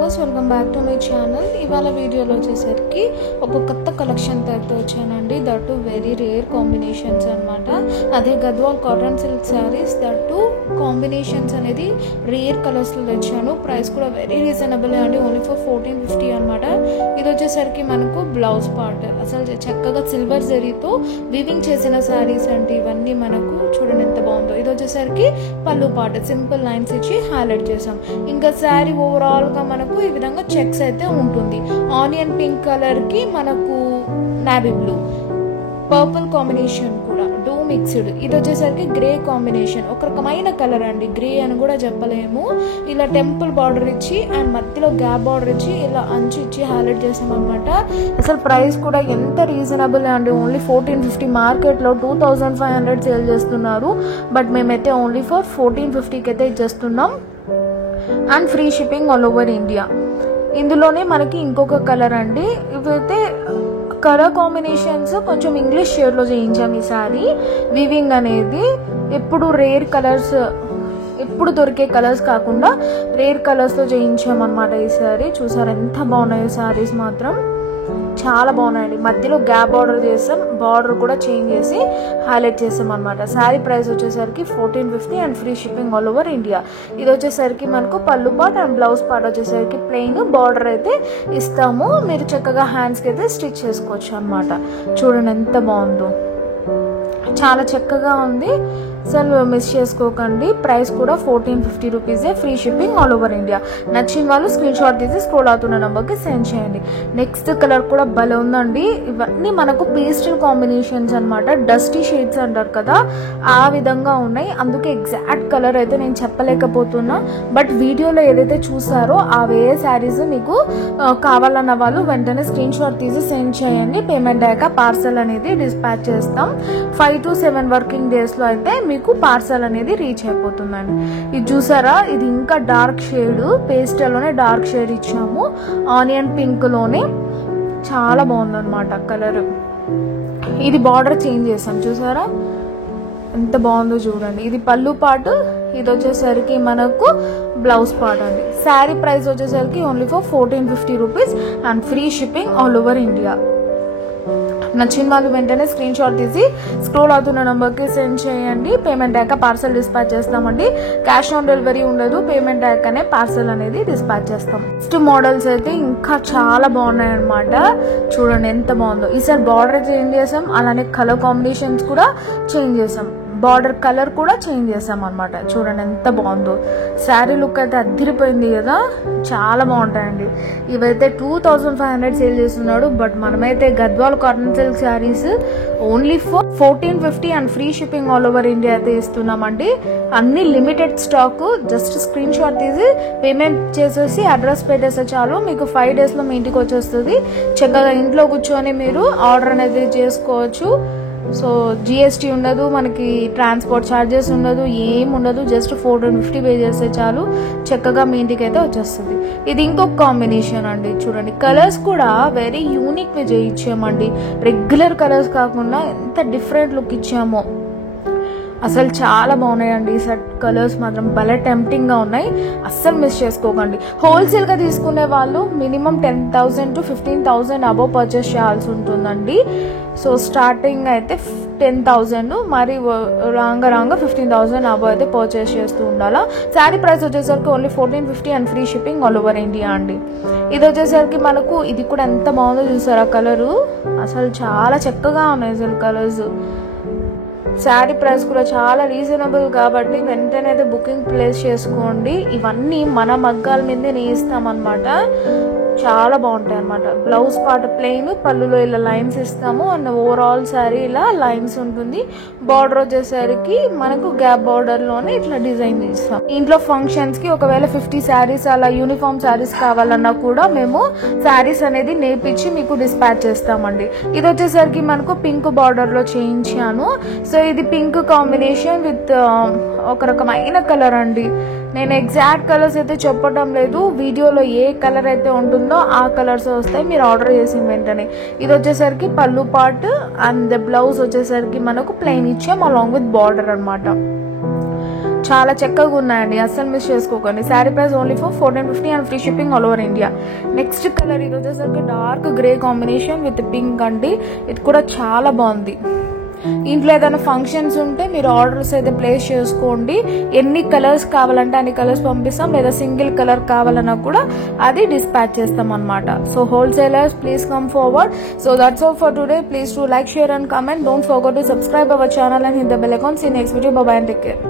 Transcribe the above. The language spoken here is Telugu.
Viewers, welcome back to my channel. ఇవాళ వీడియోలో వచ్చేసరికి ఒక కొత్త కలెక్షన్ తయారు వచ్చానండి. దట్టు వెరీ రేర్ కాంబినేషన్స్ అనమాట. అదే Gadwal cotton silk saris, that combinations అనేది రేర్ కలర్స్లో తెచ్చాను. ప్రైస్ కూడా వెరీ రీజనబుల్ అండి, ఓన్లీ ఫర్ 1450 అనమాట. ఇది వచ్చేసరికి మనకు బ్లౌజ్ పార్ట్ అసలు చక్కగా సిల్వర్ జరీతో వీవింగ్ చేసిన శారీస్ అంటే ఇవన్నీ మనకు చూడండి ఎంత బాగుందో. ఇది వచ్చేసరికి పళ్ళు పార్ట్ సింపుల్ లైన్స్ ఇచ్చి హైలైట్ చేసాం. ఇంకా శారీ ఓవరాల్గా మనకు ఈ విధంగా చెక్స్ అయితే ఉంటుంది. ఆనియన్ పింక్ కలర్కి మనకు నావీ బ్లూ, పర్పుల్ కాంబినేషన్ కూడా డూ మిక్స్డ్. ఇది వచ్చేసరికి గ్రే కాంబినేషన్, ఒక రకమైన కలర్ అండి, గ్రే అని కూడా చెప్పలేము. ఇలా టెంపుల్ బార్డర్ ఇచ్చి అండ్ మధ్యలో గ్యాప్ బార్డర్ ఇచ్చి ఇలా అంచు ఇచ్చి హైలైట్ చేసాం అనమాట. అసలు ప్రైస్ కూడా ఎంత రీజనబుల్ అండి, ఓన్లీ 1450. మార్కెట్లో 2500 సేల్ చేస్తున్నారు, బట్ మేమైతే ఓన్లీ ఫర్ 1450కి అయితే ఇచ్చేస్తున్నాం. And free shipping all over India. ఇందులోనే మనకి ఇంకొక కలర్ అండి, ఇవైతే కలర్ కాంబినేషన్స్ కొంచెం ఇంగ్లీష్ షేడ్లో చేయించాం. ఈ సారీ వీవింగ్ అనేది ఎప్పుడు రేర్ కలర్స్, ఎప్పుడు దొరికే కలర్స్ కాకుండా రేర్ కలర్స్తో చేయించాం అనమాట. ఈ సారీ చూసారు ఎంత బాగున్నాయి సారీస్, మాత్రం చాలా బాగున్నాయండి. మధ్యలో గ్యాప్ బార్డర్ చేసాం, బార్డర్ కూడా చేంజ్ చేసి హైలైట్ చేసాం అనమాట. శారీ ప్రైస్ వచ్చేసరికి 1450 and free shipping all over India. ఇది వచ్చేసరికి మనకు పళ్ళు పార్ట్ అండ్ బ్లౌజ్ పార్ట్ వచ్చేసరికి ప్లెయిన్, బార్డర్ అయితే ఇస్తాము. మీరు చక్కగా హ్యాండ్స్కి అయితే స్టిచ్ చేసుకోవచ్చు అనమాట. చూడండి ఎంత బాగుందో, చాలా చక్కగా ఉంది, అసలు మిస్ చేసుకోకండి. ప్రైస్ కూడా 1450 రూపీసే, free shipping all over India. నచ్చిన వాళ్ళు స్క్రీన్ షాట్ తీసి స్క్రోల్ అవుతున్న నెంబర్కి సెండ్ చేయండి. నెక్స్ట్ కలర్ కూడా భలే ఉందండి. ఇవన్నీ మనకు పేస్టల్ కాంబినేషన్స్ అనమాట, డస్టీ షేడ్స్ అంటారు కదా, ఆ విధంగా ఉన్నాయి. అందుకే ఎగ్జాక్ట్ కలర్ అయితే నేను చెప్పలేకపోతున్నా, బట్ వీడియోలో ఏదైతే చూసారో అవే శారీస్ మీకు కావాలన్న వాళ్ళు వెంటనే స్క్రీన్ షాట్ తీసి సెండ్ చేయండి. పేమెంట్ అయ్యాక పార్సల్ అనేది డిస్పాచ్ చేస్తాం. 5 to 7 వర్కింగ్ డేస్లో అయితే మీకు పార్సల్ అనేది రీచ్ అయిపోతుందండి. ఇది చూసారా, ఇది ఇంకా డార్క్ షేడ్, పేస్టల్లోనే డార్క్ షేడ్ ఇచ్చాము. ఆనియన్ పింక్ లోనే చాలా బాగుందన్నమాట కలర్. ఇది బార్డర్ చేంజ్ చేసాం, చూసారా ఎంత బాగుందో చూడండి. ఇది పళ్ళు పార్ట్, ఇది వచ్చేసరికి మనకు బ్లౌజ్ పార్ట్ అండి. శారీ ప్రైస్ వచ్చేసరికి only for 1450 rupees and free shipping all over India. నచ్చిన వాళ్ళు వెంటనే స్క్రీన్ షాట్ తీసి స్క్రోల్ అవుతున్న నెంబర్కి సెండ్ చేయండి. పేమెంట్ అయ్యాక పార్సల్ డిస్పాచ్ చేస్తామండి. క్యాష్ ఆన్ డెలివరీ ఉండదు, పేమెంట్ అయ్యాకనే పార్సల్ అనేది డిస్పాచ్ చేస్తాం. నెక్స్ట్ మోడల్స్ అయితే ఇంకా చాలా బాగున్నాయి అనమాట. చూడండి ఎంత బాగుందో. ఈసారి బార్డర్ చేంజ్ చేసాం, అలానే కలర్ కాంబినేషన్స్ కూడా చేంజ్ చేసాం, బార్డర్ కలర్ కూడా చేంజ్ చేసాం అనమాట. చూడండి ఎంత బాగుందో. శారీ లుక్ అయితే అదిరిపోయింది కదా, చాలా బాగుంటాయండి. ఇవైతే 2500 సేల్ చేస్తున్నాడు, బట్ మనమైతే Gadwal cotton silk saris only for 1450 and free shipping all over India అయితే ఇస్తున్నామండి. అన్ని limited stock. Just screen shot తీసి పేమెంట్ చేసేసి అడ్రస్ పెట్టేస్తే చాలు, మీకు 5 డేస్లో మీ ఇంటికి వచ్చేస్తుంది. చక్కగా ఇంట్లో కూర్చొని మీరు ఆర్డర్ అనేది చేసుకోవచ్చు. సో జిఎస్టీ ఉండదు, మనకి ట్రాన్స్పోర్ట్ ఛార్జెస్ ఉండదు, ఏం ఉండదు. జస్ట్ 450 పే చేస్తే చాలు, చక్కగా మీ ఇంటికి అయితే వచ్చేస్తుంది. ఇది ఇంకొక కాంబినేషన్ అండి. చూడండి కలర్స్ కూడా వెరీ యూనిక్ గా ఇచ్చామండి. రెగ్యులర్ కలర్స్ కాకుండా ఎంత డిఫరెంట్ లుక్ ఇచ్చామో, అసలు చాలా బాగున్నాయండి. ఈ సెట్ కలర్స్ మాత్రం భలే టెంప్టింగ్గా ఉన్నాయి, అస్సలు మిస్ చేసుకోకండి. హోల్సేల్గా తీసుకునే వాళ్ళు మినిమం 10,000 to 15,000 అబోవ్ పర్చేస్ చేయాల్సి ఉంటుందండి. సో స్టార్టింగ్ అయితే 10,000, మరి రాంగా 15,000 అబోవ్ అయితే పర్చేస్ చేస్తూ ఉండాలా. శారీ ప్రైస్ వచ్చేసరికి only 1450 and free shipping all over India అండి. ఇది వచ్చేసరికి మనకు, ఇది కూడా ఎంత బాగుందో చూసారా కలరు, అసలు చాలా చక్కగా ఉన్నాయి అసలు కలర్స్. శారీ ప్రైస్ కూడా చాలా రీజనబుల్ కాబట్టి వెంటనే అయితే బుకింగ్ ప్లేస్ చేసుకోండి. ఇవన్నీ మన మగ్గాల మీదే నేయిస్తామన్నమాట, చాలా బాగుంటాయి అనమాట. బ్లౌజ్ పార్ట్ ప్లెయిన్, పళ్ళులో ఇలా లైన్స్ ఇస్తాము అండ్ ఓవరాల్ శారీ ఇలా లైన్స్ ఉంటుంది. బార్డర్ వచ్చేసరికి మనకు గ్యాప్ బార్డర్లోనే ఇట్లా డిజైన్ ఇస్తాం. ఇంట్లో ఫంక్షన్స్కి ఒకవేళ 50 శారీస్ అలా యూనిఫామ్ శారీస్ కావాలన్నా కూడా మేము శారీస్ అనేది నేర్పించి మీకు డిస్పాచ్ చేస్తామండి. ఇది వచ్చేసరికి మనకు పింక్ బార్డర్లో చేయించాను. సో ఇది పింక్ కాంబినేషన్ విత్ ఒక రకమైన కలర్ అండి. నేను ఎగ్జాక్ట్ కలర్స్ అయితే చెప్పడం లేదు, వీడియోలో ఏ కలర్ అయితే ఉంటుందో ఆ కలర్స్ వస్తాయి మీరు ఆర్డర్ చేసిన వెంటనే. ఇది వచ్చేసరికి పళ్ళు పార్ట్ అండ్ బ్లౌజ్ వచ్చేసరికి మనకు ప్లెయిన్ ఇచ్చాం అలాంగ్ విత్ బార్డర్ అనమాట. చాలా చక్కగా ఉన్నాయండి, అస్సలు మిస్ చేసుకోకండి. Sari price only for 1450 and free shipping all over India. Next colour ఇది వచ్చేసరికి dark grey combination with pink అండి. ఇది కూడా చాలా బాగుంది. ఇంట్లో ఏదైనా ఫంక్షన్స్ ఉంటే మీరు ఆర్డర్స్ అయితే ప్లేస్ చేసుకోండి. ఎన్ని కలర్స్ కావాలంటే అన్ని కలర్స్ పంపిస్తాం, లేదా సింగిల్ కలర్ కావాలన్నా కూడా అది డిస్పాచ్ చేస్తాం అనమాట. So wholesalers please come forward. So that's all for today. Please to like, share and comment. Don't forget to subscribe our channel and hit the bell icon. See you next video. Bye bye and take care.